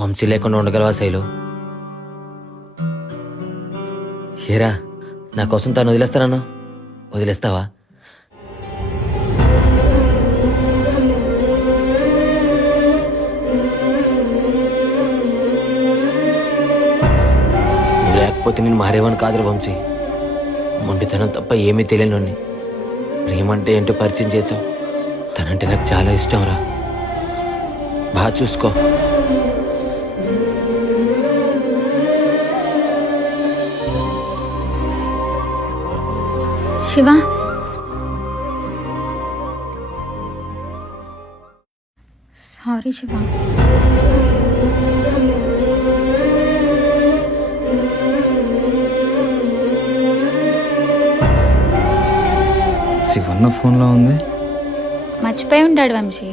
వంశీ లేకుండా ఉండగలవా శైలు? ఏరా, నా కోసం తను వదిలేస్తానన్నా, వదిలేస్తావా? నువ్వు లేకపోతే నేను మారేవాని కాదురా వంశీ. మొండితనం తప్ప ఏమీ తెలియను. ప్రేమంటే ఏంటో పరిచయం చేసావు. తనంటే నాకు చాలా ఇష్టం రా. బాగా చూసుకో. శివ, సారీ శివ. శివన్న ఫోన్లో ఉంది. మర్చిపోయి ఉంటాడు వంశీ.